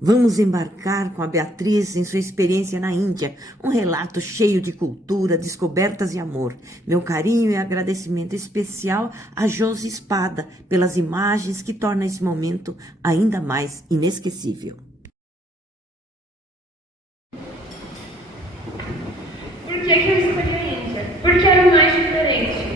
Vamos embarcar com a Beatriz em sua experiência na Índia, um relato cheio de cultura, descobertas e amor. Meu carinho e agradecimento especial a Josi Espada pelas imagens que tornam esse momento ainda mais inesquecível. Por que eu escolhi a Índia? Porque era o mais diferente.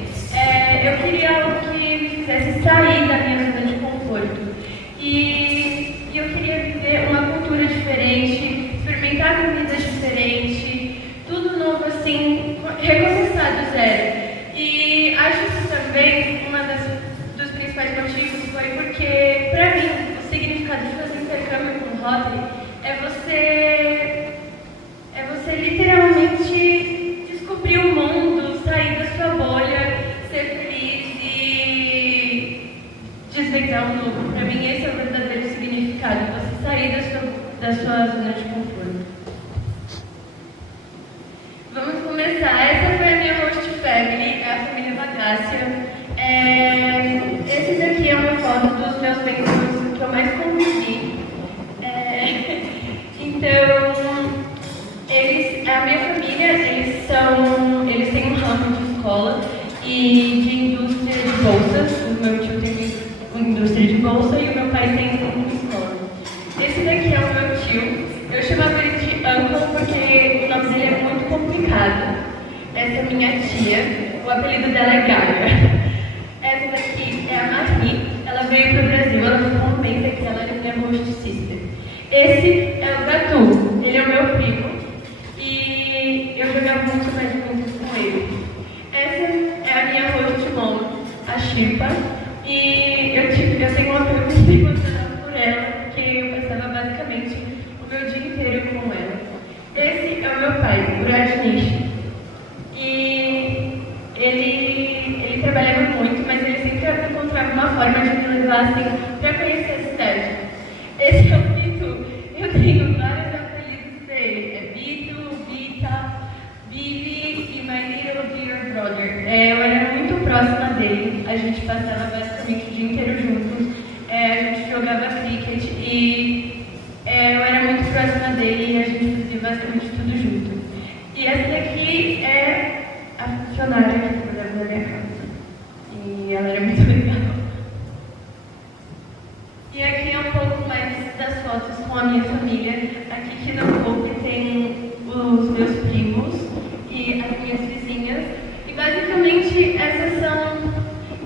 Eu queria algo que me fizesse sair da minha zona de conforto. E eu queria viver uma cultura diferente, experimentar comidas diferentes, tudo novo assim, recomeçar do zero. E acho que também dos principais motivos foi porque, para mim, o significado de fazer intercâmbio com o Rotary é você literalmente descobrir o mundo, sair da sua bolha, ser feliz e desvendar um novo. Para mim, esse é o verdadeiro significado, você sair da sua zona de conforto. Vamos começar. Essa foi a minha host family, a família Bagácia. Esse daqui é uma foto dos meus membros que eu mais convivi. Então, a minha família, eles têm um ramo de escola e de indústria de bolsas. O meu tio tem uma indústria de bolsa e o meu pai tem uma escola. Esse daqui é o meu tio. Eu chamava ele de Uncle porque o nome dele é muito complicado. Essa é minha tia, o apelido dela é Gaga. Essa daqui é a Marie, ela veio para o Brasil, ela ficou um mês aqui, ela é minha host sister. Esse é o Gatu, ele é o meu primo e eu jogava muito mais juntos com ele. Essa é a minha host mom, a Shirpa, e eu tenho uma pergunta emocional por ela, porque eu passava basicamente o meu dia inteiro com ela. Esse é o meu pai, o Rajnish, e ele trabalhava muito, mas ele sempre encontrava uma forma de me levar assim para conhecer a cidade. Esse é o Bitu. Eu tenho vários apelidos dele. É Bitu, Bita, Billy e My Little Dear Brother. Eu era muito próxima dele. A gente passava basicamente o dia inteiro juntos. A gente jogava cricket e eu era muito próxima dele e a gente fazia basicamente tudo junto. E essa daqui é a funcionária que trabalhava na minha casa. E ela era muito legal. E aqui é um pouco mais das fotos com a minha família. Aqui que no topo tem os meus primos e as minhas vizinhas. E basicamente essas são...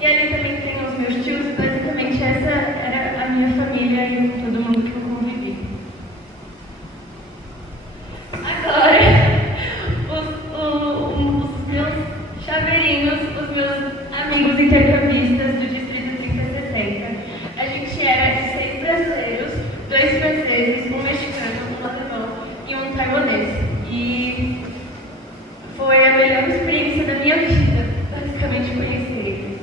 E ali também tem os meus tios. E basicamente essa era a minha família e todo mundo que eu convivi. Agora, os meus chaveirinhos, os meus amigos intercambistas do Distrito 3060. A gente era de 6 brasileiros, 2 franceses, um mexicano, um alemão e um taiwanês. E foi a melhor experiência da minha vida, basicamente conhecer eles.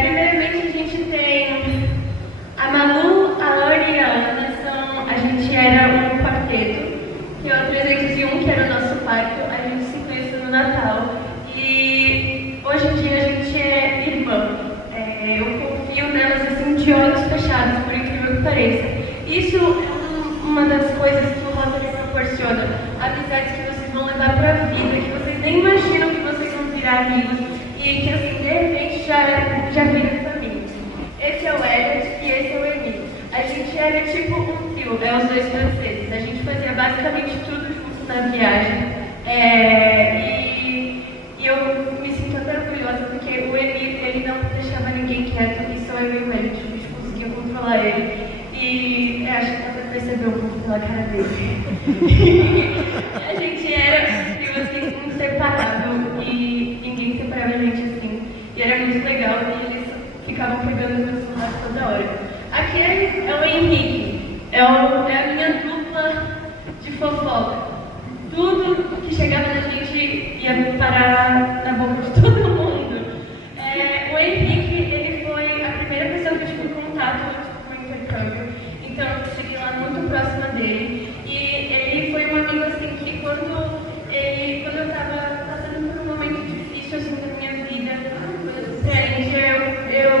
Primeiramente a gente tem a Malu, a Lori e a Ana. A gente era um quarteto, que é o 301, que era o nosso quarto. A gente se conheceu no Natal. E hoje em dia a gente é irmã. Eu confio nelas assim de olhos fechados, por incrível que pareça. Isso é uma das coisas que o Rotary proporciona. Amizades que vocês vão levar para a vida, que vocês nem imaginam que vocês vão virar amigos e que assim, de repente já viram família. Esse é o Elliot e esse é o Emile. A gente era tipo um trio, os dois franceses. A gente fazia basicamente tudo junto na viagem. E eu me sinto até orgulhosa porque o Emile, ele não deixava ninguém quieto e só eu e o Elliot, a gente conseguia controlar ele. E acho que dá pra perceber um pouco pela cara dele. A gente era, tipo assim, inseparável e ninguém separava a gente assim. E era muito legal e eles ficavam pegando os meus celulares toda hora. Aqui é o Henrique, é a minha dupla de fofoca. Tudo que chegava na gente ia parar na boca de todo mundo. O Henrique, ele foi a primeira pessoa que eu tive contato com o intercâmbio, então eu cheguei lá muito próxima dele. E ele foi um amigo assim que quando eu estava passando por um momento difícil assim da minha vida, quando eu fui pra Índia, eu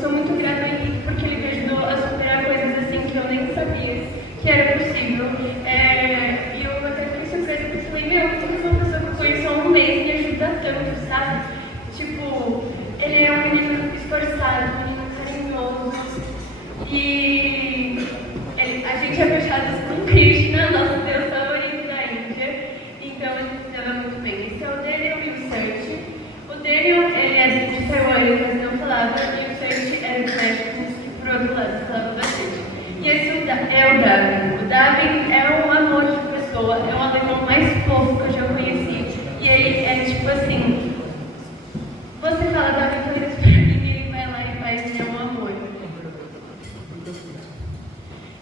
sou muito grata a Henrique porque ele me ajudou a superar E eu até fiquei surpresa porque eu falei, meu, como uma pessoa que eu conheço há um mês me ajuda tanto, sabe? Tipo, ele é um menino esforçado, um menino carinhoso. E a gente é fechado com Krishna, nosso Deus favorito da Índia. Então a gente se dava muito bem. Esse é o Daniel e o Serge. O Daniel, ele é de Taiwan, ele quase não falava, e o Serge era do México, que por outro lado falava bastante. E esse é o Davin. O Davin é um amor de pessoa, é o alemão mais fofo que eu já conheci. E ele é tipo assim, você fala Davin coisas pra mim e ele vai lá e faz, ele é um amor.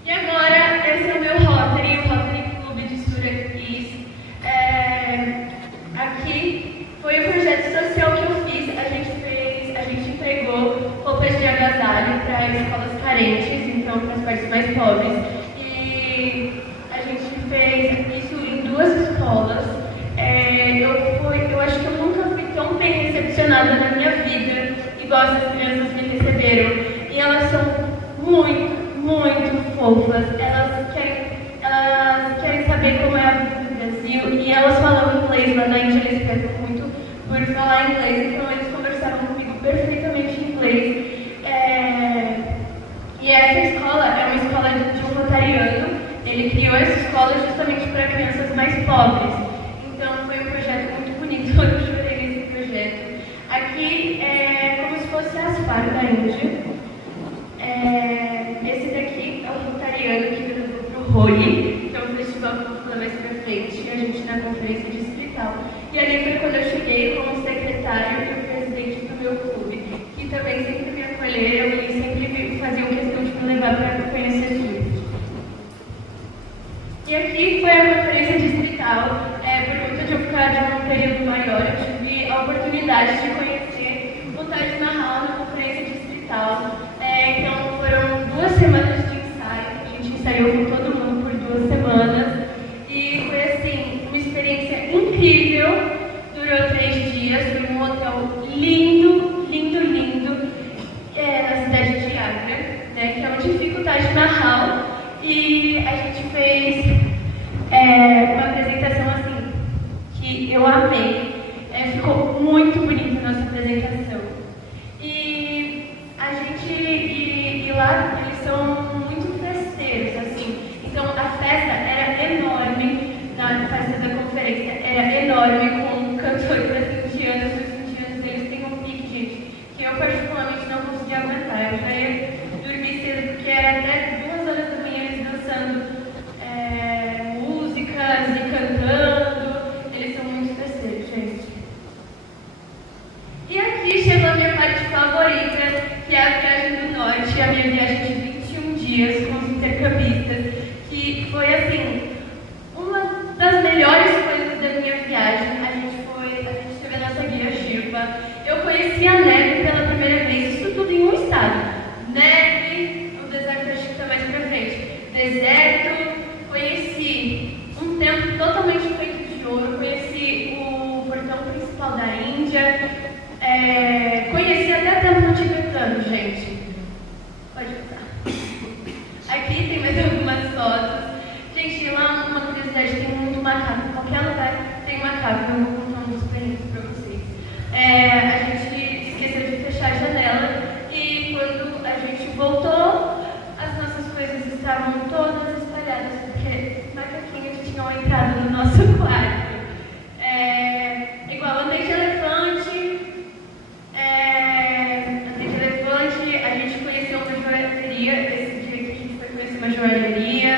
E agora, esse é o meu Rotary, o Rotary Clube de Surat East. Aqui foi o projeto social que eu fiz. A gente entregou roupas de agasalho para escolas carentes, então para as partes mais pobres. E a gente fez isso em 2 escolas. Eu acho que eu nunca fui tão bem recepcionada na minha vida, igual essas crianças me receberam. E elas são muito fofas. Elas querem saber como é a vida no Brasil. E elas falam inglês, lá na Índia eles prezam muito por falar inglês, então eles conversaram comigo perfeitamente em inglês. E essa escola é uma escola de um rotariano. Ele criou essa escola justamente para crianças mais pobres. Então foi um projeto muito bonito, eu chorei nesse projeto. Aqui é como se fosse a Aspar da Índia. Esse daqui é o Rotariano que me levou para o Holi, que é um festival que eu vou falar mais pra frente, e a gente na conferência distrital. E ali foi quando eu cheguei como secretário e o presidente do meu clube, que também sempre me acolheram e sempre faziam questão de me levar para conhecer tudo. E aqui foi a conferência distrital. Por conta de eu ficar de um período maior, eu tive a oportunidade de conhecer o Taj Mahal na conferência distrital. Então foram 2 semanas de ensaio, a gente ensaiou com todo mundo por 2 semanas e foi assim, uma experiência incrível, durou 3 dias, foi um hotel lindo, na cidade de Agra, né, que é onde fica o Taj Mahal, e a gente fez uma apresentação assim, que eu amei, ficou muito bonita a nossa apresentação. E lá eles são muito festeiros, assim. Então a festa era enorme, na festa da conferência, era enorme, com cantores indianos. Os indianos, eles têm um pique, gente, que eu particularmente não conseguia aguentar. Eu já ia dormir cedo, porque era até 2 horas da manhã eles dançando músicas e cantando. Eles são muito festeiros, gente. E aqui chegou a minha parte favorita, que é a viagem do norte, a minha viagem de 21 dias com os intercambistas, que foi, assim, uma das melhores coisas da minha viagem. A gente teve a nossa guia Shilpa. Eu conheci a neve pela primeira vez, isso tudo em um estado. Neve, o deserto acho que está mais pra frente. Deserto, conheci um templo totalmente feito de ouro, conheci o portão principal da Índia, conheci até templo tibetano, gente. Pode passar. Aqui tem mais algumas fotos. Gente, lá uma curiosidade, tem muito macaco. Em qualquer lugar tem macaco. Eu vou contar uns experiências pra vocês. A gente esqueceu de fechar a janela e quando a gente voltou, as nossas coisas estavam todas espalhadas, porque macaquinhos tinham entrado no nosso quarto. Igual andei de elefante. A gente conheceu uma joalheria, esse dia que a gente foi conhecer uma joalheria.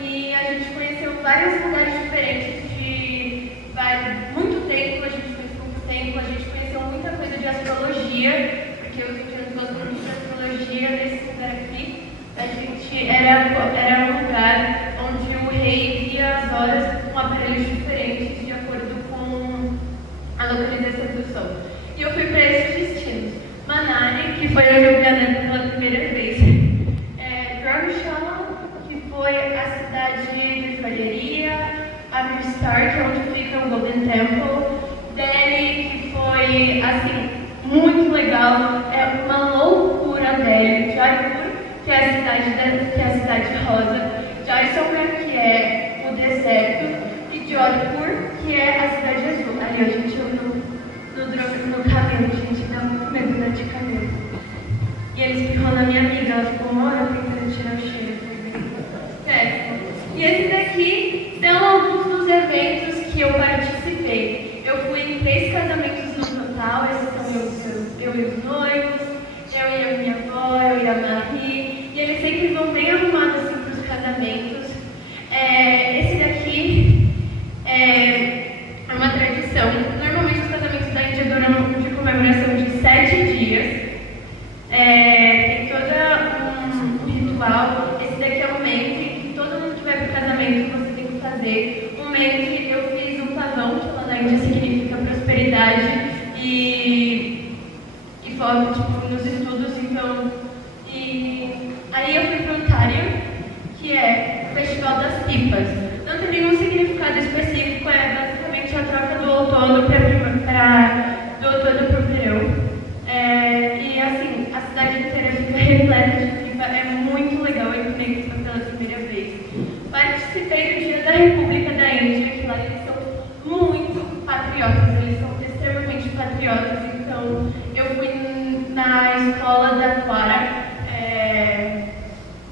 E a gente conheceu vários lugares diferentes muito tempo, a gente conheceu muito tempo, a gente conheceu muita coisa de astrologia, porque os indianos gostam muito de astrologia. Nesse lugar aqui, a gente era um lugar onde o rei via as horas com aparelhos diferentes de acordo com a localização do sol. E eu fui para esses destinos. Manali, que foi onde eu vi a neve pela primeira vez. Dharamshala, que foi a cidade de joalheria. Amritsar, que é onde fica o Golden Temple. Delhi, que foi, assim, muito legal. Uma loucura Delhi. Jaipur, que é a cidade rosa. Jaisalmer, que é o deserto, e Jodhpur, que é a cidade azul. Ali a gente no camelo, gente, dá muito medo de camelo. E ele espirrou na minha amiga, ela ficou uma hora tentando tirar o cheiro. Péssimo. E esse daqui são alguns dos eventos que eu participei. Eu fui em 3 casamentos no total, esses são eu e os noivos, eu e a minha avó, eu e a Marie, e eles sempre vão bem arrumados assim para os casamentos. Esse daqui é uma tradição. Normalmente os casamentos da Índia duram de comemoração de 7 dias. Tem todo um ritual. Esse daqui é um menti, todo mundo que vai para o casamento você tem que fazer. Um menti, eu fiz um pavão, que lá na Índia significa prosperidade e foco tipo, nos estudos, então. E aí eu fui para o Tária, que é o Festival das Pipas. Não tem nenhum significado específico, é basicamente a troca do outono do outono para o verão. E assim, a cidade inteira fica repleta de pipa, é muito legal, eu fui pipa pela primeira vez. Participei do Dia da República da Índia, que lá eles são muito patriotas, eles são extremamente patriotas, então eu fui na escola da Clara,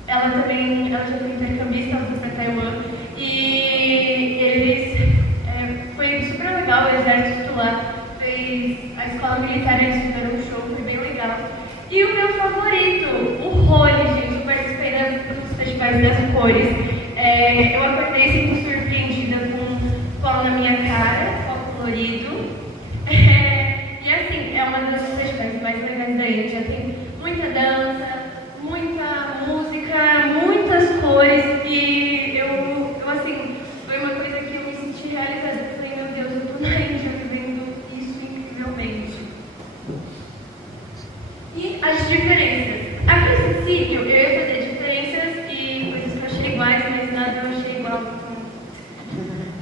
ela já foi intercambista, ela foi para Taiwan, e eles, foi super legal, o exército lá fez, a escola militar, eles fizeram um show, foi bem legal. E o meu favorito, o Holi, gente, eu participei dos festivais das cores. Eu acordei sendo surpreendida com pó na minha cara, pó colorido. E assim, é uma das festivais mais legais da Índia. Tem muita dança, muita música, muitas cores. E eu assim, foi uma coisa que eu me senti realizada. Eu falei, meu Deus, eu tô na Índia vivendo isso incrivelmente. E as diferenças. A princípio, eu ia fazer diferenças e coisas que eu achei iguais, mas nada eu achei igual.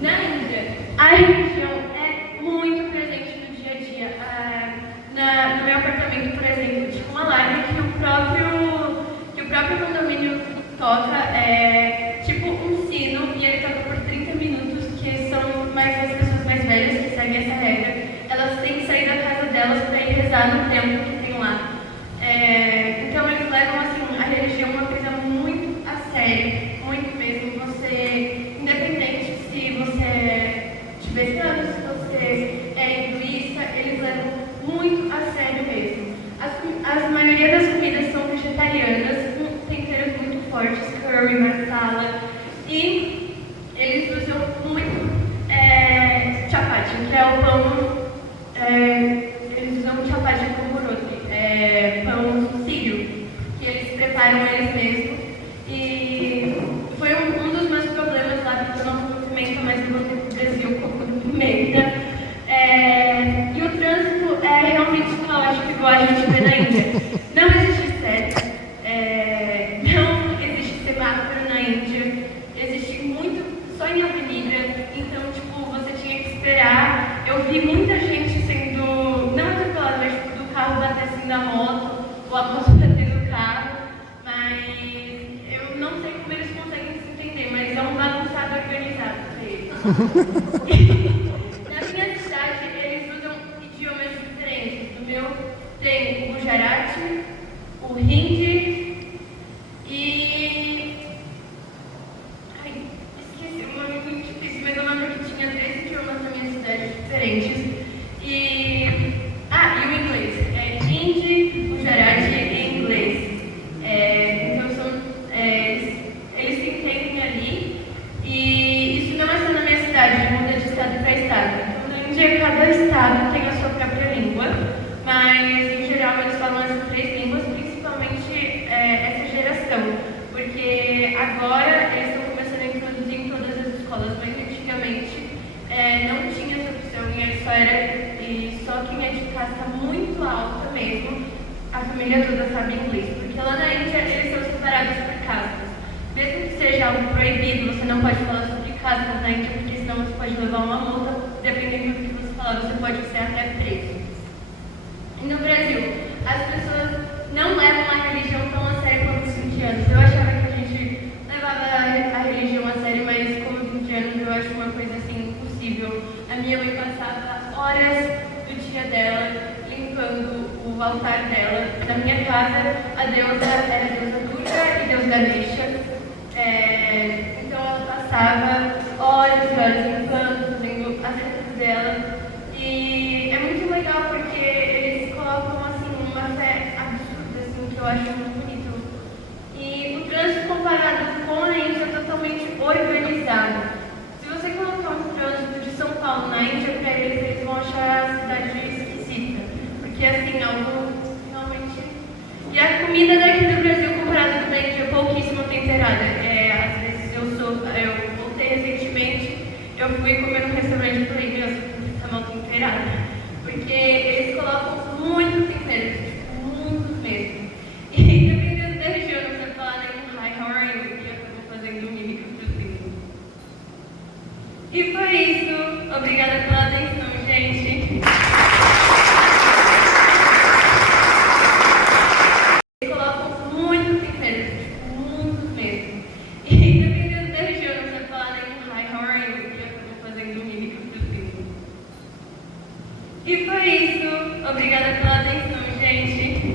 Na Índia, a religião é muito presente no dia a dia. No meu apartamento, por exemplo, tinha um alarme que o próprio condomínio toca, tipo um sino, e ele toca por 30 minutos, que são mais as pessoas mais velhas que seguem essa regra. Elas têm que sair da casa delas para ir rezar no templo que tem lá. Então eles levam assim, a religião uma coisa muito a sério, muito mesmo. Você, independente se você é tibetano, se você é hinduísta, eles levam muito a sério mesmo. A maioria das comidas são vegetarianas, com temperos muito fortes, curry, masala, e eles usam muito chapati, que é o pão. Eles usam chapati como roti, pão sírio, que eles preparam eles mesmos. E foi um dos meus problemas lá, porque eu não como pimenta, mas eu voltei para o Brasil com pimenta. E o trânsito é realmente caótico, igual a gente vê na Índia. Não existe seta, não existe semáforo na Índia, existe muito só em avenida, então, tipo, você tinha que esperar. Eu vi muita gente sendo, não atropelada, mas tipo, do carro bater assim na moto, ou a moto bater no carro, mas eu não sei como eles conseguem se entender, mas é um bagunçado organizado para eles. Na minha cidade, eles usam idiomas diferentes. No meu tem o Gujarati, o Hindi e... Ai, esqueci, um nome muito difícil, mas eu lembro que tinha 3 idiomas na minha cidade diferentes. E o inglês. Hindi, Gujarati e inglês. Então eles se entendem ali. E isso não é só na minha cidade, muda de estado para estado. Então, na Índia, cada estado tem a sua própria língua, mas em geral eles falam as 3 línguas, principalmente essa geração, porque agora eles estão começando a introduzir em todas as escolas, mas antigamente não tinha essa opção e só quem é de casta muito alta mesmo, a família toda sabe inglês, porque lá na Índia eles são separados por castas. Mesmo que seja algo proibido, você não pode falar sobre castas na Índia, porque senão você pode levar uma multa, dependendo do que você falar, você pode ser até preso. E no Brasil, as pessoas não levam a religião tão a sério quanto os indianos. Eu achava que a gente levava a a deusa era a deusa Durga e Deus Ganesha. Então ela passava horas e horas em canto, fazendo as rezas dela. E é muito legal porque eles colocam assim, uma fé absurda, assim, que eu acho muito bonito. E o trânsito comparado com a Índia é totalmente organizado. Se você colocar um trânsito de São Paulo na Índia, para eles vão achar a cidade esquisita. Porque assim, algo realmente. E a comida daqui do Brasil comparada com a Índia é pouquíssimo temperada. Às vezes eu voltei recentemente, eu fui comer num restaurante e falei, meu, tá mal temperada. Porque eles colocam muito tempero, tipo, muito mesmo. E dependendo da região, você falar nem hi, how are you? E eu acabo fazendo mímica possível. E foi isso. Obrigada pela atenção, gente. Eles colocam muito tempero, tipo, muito mesmo. E dependendo da região, você falar nem hi, how are you? E eu acabo fazendo mímica possível. E foi isso. Obrigada pela atenção, gente.